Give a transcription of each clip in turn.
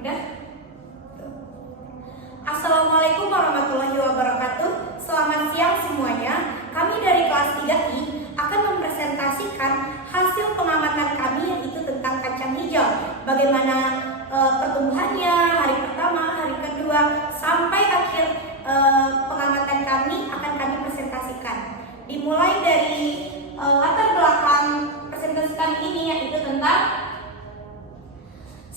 Udah? Assalamualaikum warahmatullahi wabarakatuh. Selamat siang semuanya. Kami dari kelas 3I akan mempresentasikan hasil pengamatan kami, yaitu tentang kacang hijau. Bagaimana pertumbuhannya, hari pertama, hari kedua, sampai akhir pengamatan kami akan kami presentasikan. Dimulai dari latar belakang presentasi kami ini, yaitu tentang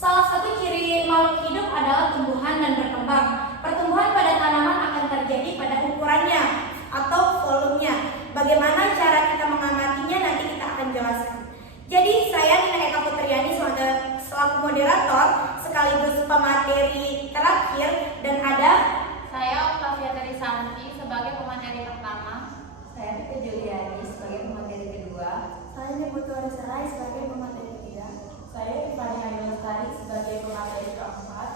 salah satu ciri makhluk hidup adalah tumbuhan dan berkembang. Pertumbuhan pada tanaman akan terjadi pada ukurannya atau volumenya. Bagaimana cara kita mengamatinya nanti kita akan jelaskan. Jadi saya Nina Eka Putriani selaku moderator sekaligus pemateri terakhir, dan ada saya Octavia Trisanti sebagai pemateri pertama. Saya Titi Juliani sebagai pemateri kedua. Saya Niputu Arisarai sebagai pemateri ketiga. Saya Tiffany Ayu Lestari sebagai pemateri keempat.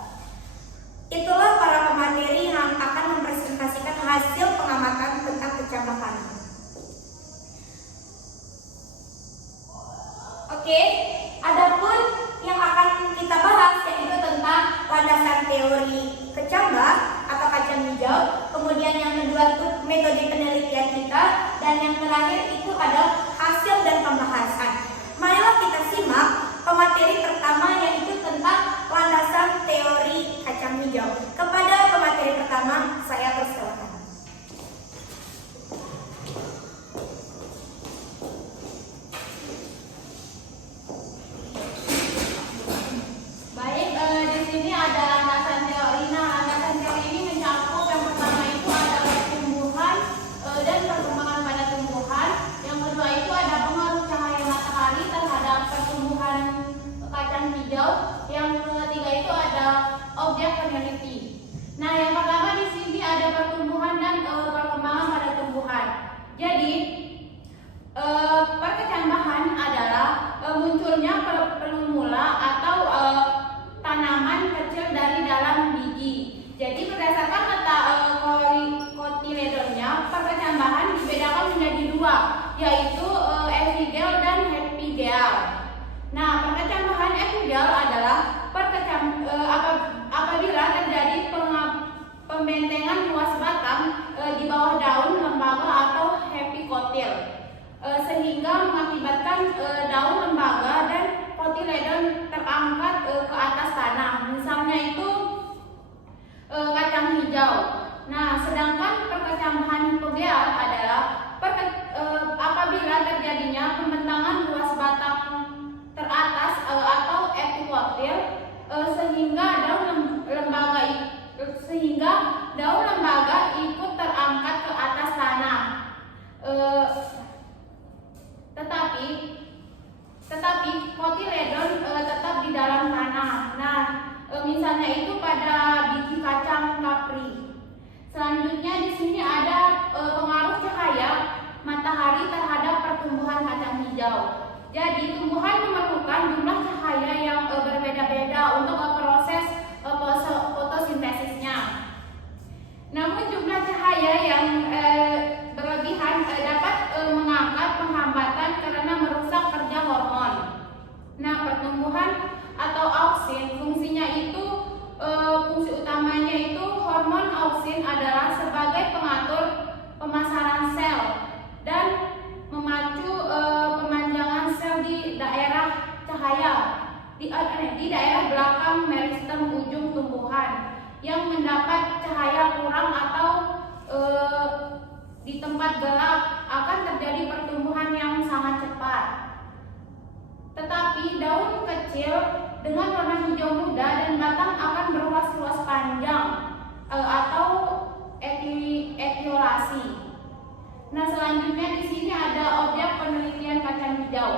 Itulah para pemateri yang akan mempresentasikan hasil pengamatan tentang kecamatan. Oke, adapun yang akan kita bahas yaitu tentang landasan teori kecambah atau kacang hijau. Kemudian yang kedua itu metode penelitian kita, dan yang terakhir itu adalah hasil dan pembahasan. Marilah kita simak pemateri pertama, yaitu tentang landasan teori kacang hijau. Kepada pemateri pertama, saya persilakan. Baik, di sini ada landasan teori. Nah, landasan teori ini mencakup yang pertama itu adalah tumbuhan dan perkembangan pada tumbuhan. Yang kedua itu ada pengaruh cahaya matahari terhadap pertumbuhan kacang hijau. Yang ketiga itu ada objek peneliti. Nah, yang pertama di sini ada pertumbuhan dan perkembangan pada tumbuhan. Jadi, perkecambahan adalah munculnya pelumula atau tanaman kecil dari dalam biji. Jadi berdasarkan letak kotiledonnya, perkecambahan dibedakan menjadi dua, yaitu epigel dan hepigel. Nah, perkecambahan epigel adalah apabila terjadi pembentengan luas batang di bawah daun, lembaga atau hepikotil, sehingga mengakibatkan daun, lembaga dan kotiledon terangkat ke atas tanah. Misalnya itu kacang hijau. Nah, sedangkan perkecambahan hipogel adalah apabila terjadinya pembentangan luas batang teratas atau epikotil, sehingga daun lembaga ikut terangkat ke atas tanah. Tetapi kotiledon tetap di dalam tanah. Nah, misalnya itu pada biji kacang kapri. Selanjutnya di sini ada pengaruh cahaya matahari terhadap pertumbuhan kacang hijau. Jadi tumbuhan memerlukan jumlah cahaya yang berbeda-beda untuk proses fotosintesisnya. Namun jumlah cahaya yang berlebihan dapat mengangkat penghambatan karena merusak kerja hormon. Nah, pertumbuhan atau auksin fungsi utamanya itu hormon auksin adalah sebagai pengatur pemasaran sel dan memacu pemanjangan sel di daerah cahaya di daerah belakang meristem ujung tumbuhan yang mendapat cahaya kurang atau di tempat gelap akan terjadi pertumbuhan yang sangat cepat. Tetapi daun kecil dengan warna hijau muda dan batang akan berluas-luas panjang atau etiolasi. Nah, selanjutnya di sini ada objek penelitian kacang hijau.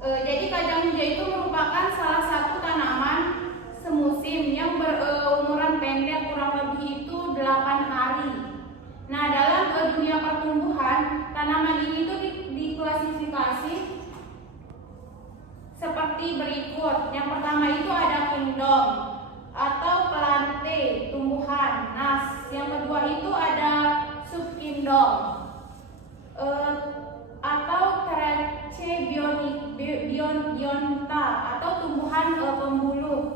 Jadi kacang hijau itu merupakan salah satu tanaman semusim yang berumuran pendek, kurang lebih itu 8 hari. Nah, dalam dunia pertumbuhan, tanaman ini itu diklasifikasi seperti berikut. Yang pertama itu ada kingdom atau plante, tumbuhan. Nah, yang kedua itu ada subkingdom atau Trechebionta atau tumbuhan pembuluh.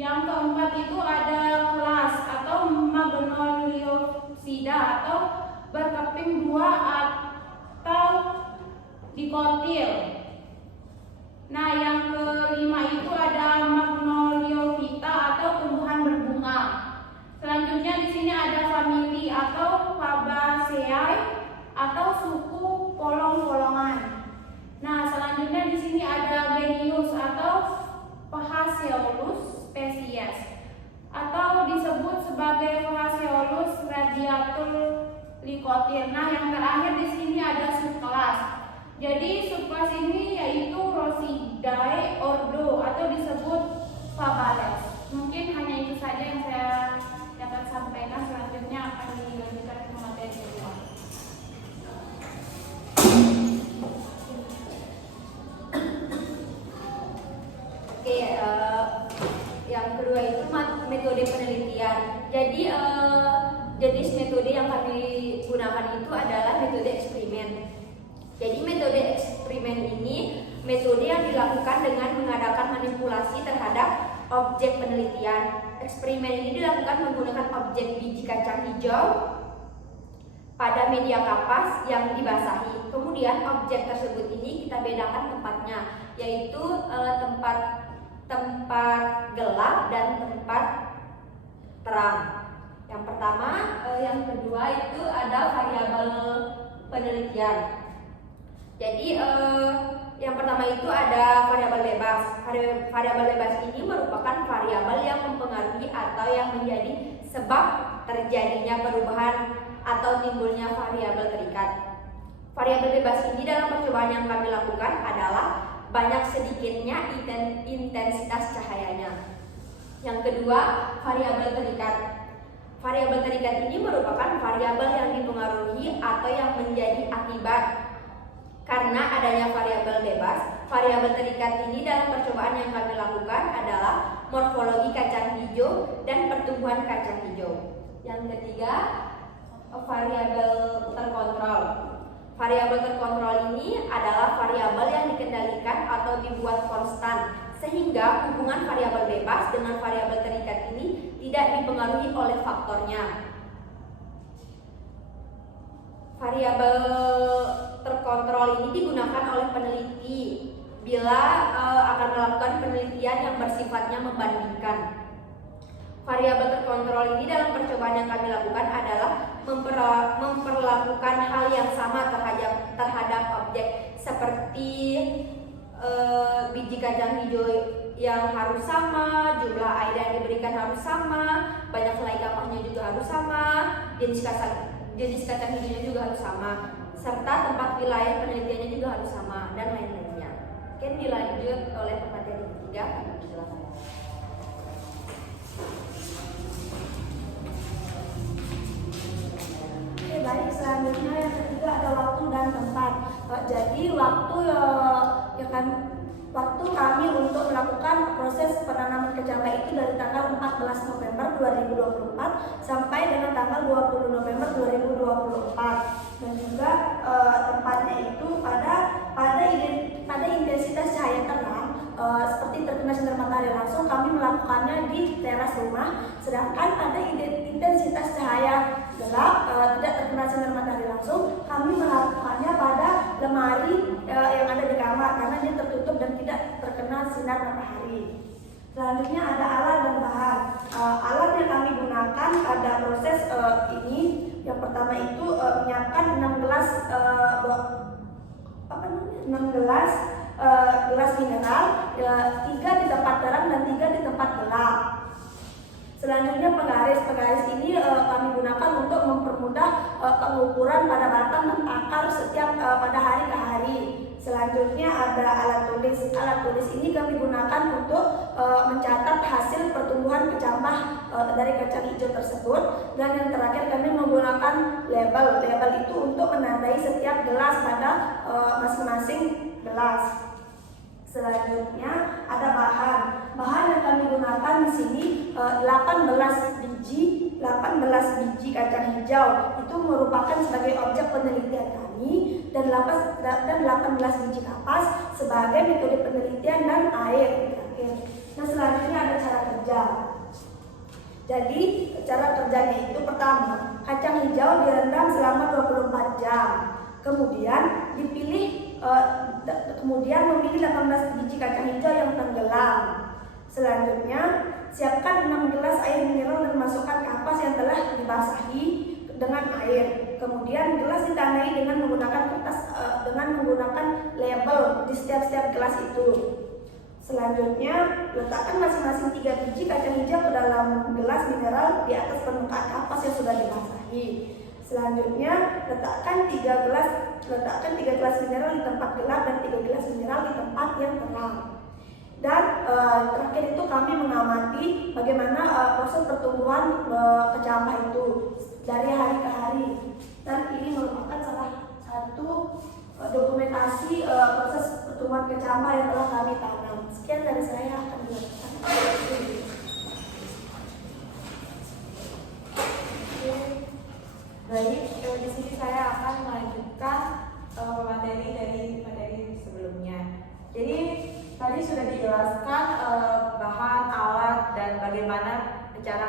Yang keempat itu ada kelas atau magnoliopsida atau berkeping dua atau dikotil. Nah, yang kelima itu ada magnoliophyta atau tumbuhan berbunga. Selanjutnya di sini ada famili atau Fabaceae atau suku polong-polongan. Nah, selanjutnya di sini ada genus atau Phaseolus spesies atau disebut sebagai Phaseolus radiatul likotil. Nah, yang terakhir di sini ada subkelas. Jadi subkelas ini yaitu Rosidae ordo atau disebut Fabales. Mungkin hanya itu saja yang saya dapat sampaikan. Selanjutnya akan dilanjutkan ke materi kedua. Oke, yang kedua itu metode penelitian. Jadi jenis metode yang kami gunakan itu adalah metode eksperimen. Jadi metode eksperimen ini metode yang dilakukan dengan mengadakan manipulasi terhadap objek penelitian. Eksperimen ini dilakukan menggunakan objek biji kacang hijau pada media kapas yang dibasahi. Kemudian objek tersebut ini kita bedakan tempatnya, yaitu tempat gelap dan tempat terang. Yang pertama, yang kedua itu ada variabel penelitian. Jadi yang pertama itu ada variabel bebas. Variabel bebas ini merupakan variabel yang mempengaruhi atau yang menjadi sebab terjadinya perubahan atau timbulnya variabel terikat. Variabel bebas ini dalam percobaan yang kami lakukan adalah banyak sedikitnya intensitas cahayanya. Yang kedua, variabel terikat. Variabel terikat ini merupakan variabel yang dipengaruhi atau yang menjadi akibat karena adanya variabel bebas. Variabel terikat ini dalam percobaan yang kami lakukan adalah morfologi kacang hijau dan pertumbuhan kacang hijau. Yang ketiga, variabel terkontrol. Variabel terkontrol ini adalah variabel yang dikendalikan atau dibuat konstan, sehingga hubungan variabel bebas dengan variabel terikat ini tidak dipengaruhi oleh faktornya. Variabel terkontrol ini digunakan oleh peneliti bila akan melakukan penelitian yang bersifatnya membandingkan. Variabel terkontrol ini dalam percobaan yang kami lakukan adalah memperlakukan hal yang sama terhadap objek seperti biji kacang hijau yang harus sama, jumlah air yang diberikan harus sama, banyak helai kapasnya juga harus sama, jenis kacang hijaunya juga harus sama, serta tempat wilayah penelitiannya juga harus sama, dan lain-lainnya. Mungkin dilanjut oleh pemateri ketiga. Silakan. Oke, baik. Selanjutnya yang ketiga ada waktu dan tempat. Jadi waktu kami untuk melakukan proses penanaman kecambah itu dari tanggal 14 November 2024 sampai dengan tanggal 20 November 2024. Dan juga tempatnya itu pada intensitas cahaya terang, seperti terkena sinar matahari langsung, kami melakukannya di teras rumah. Sedangkan pada intensitas cahaya gelap, tidak terkena sinar matahari langsung, kami melakukannya pada lemari yang ada di kamar karena dia tertutup dan tidak terkena sinar matahari. Selanjutnya ada alat dan bahan. Alat yang kami gunakan pada proses ini, yang pertama itu menyiapkan 6 gelas mineral, 3 di tempat terang dan 3 di tempat gelap. Selanjutnya penggaris ini kami gunakan untuk mempermudah pengukuran pada batang dan akar setiap pada hari ke hari. Selanjutnya ada alat tulis. Alat tulis ini kami gunakan untuk mencatat hasil pertumbuhan kecambah dari kacang hijau tersebut. Dan yang terakhir kami menggunakan label. Label itu untuk menandai setiap gelas pada masing-masing gelas. Selanjutnya ada bahan. Bahan yang kami gunakan di sini 18 biji kacang hijau. Itu merupakan sebagai objek penelitian kami, dan 18 biji kapas sebagai metode penelitian dan air. Nah, selanjutnya ada cara kerja. Jadi cara kerjanya itu pertama, kacang hijau direndam selama 24 jam. Kemudian kemudian memilih 18 biji kacang hijau yang tenggelam. Selanjutnya, siapkan 6 gelas air mineral dan masukkan kapas yang telah dibasahi dengan air. Kemudian gelas ditandai dengan menggunakan kertas dengan menggunakan label di setiap gelas itu. Selanjutnya, letakkan masing-masing 3 biji kacang hijau ke dalam gelas mineral di atas permukaan kapas yang sudah dibasahi. Selanjutnya, letakkan 3 gelas mineral di tempat gelap dan 3 gelas mineral di tempat yang terang. Dan terakhir itu kami mengamati bagaimana proses pertumbuhan kecambah itu dari hari ke hari. Dan ini merupakan salah satu dokumentasi proses pertumbuhan kecambah yang telah kami tanam. Sekian dari saya, akan dilanjutkan. Baik, di sini saya akan melanjutkan materi dari materi sebelumnya. Jadi tadi sudah dijelaskan bahan, alat, dan bagaimana cara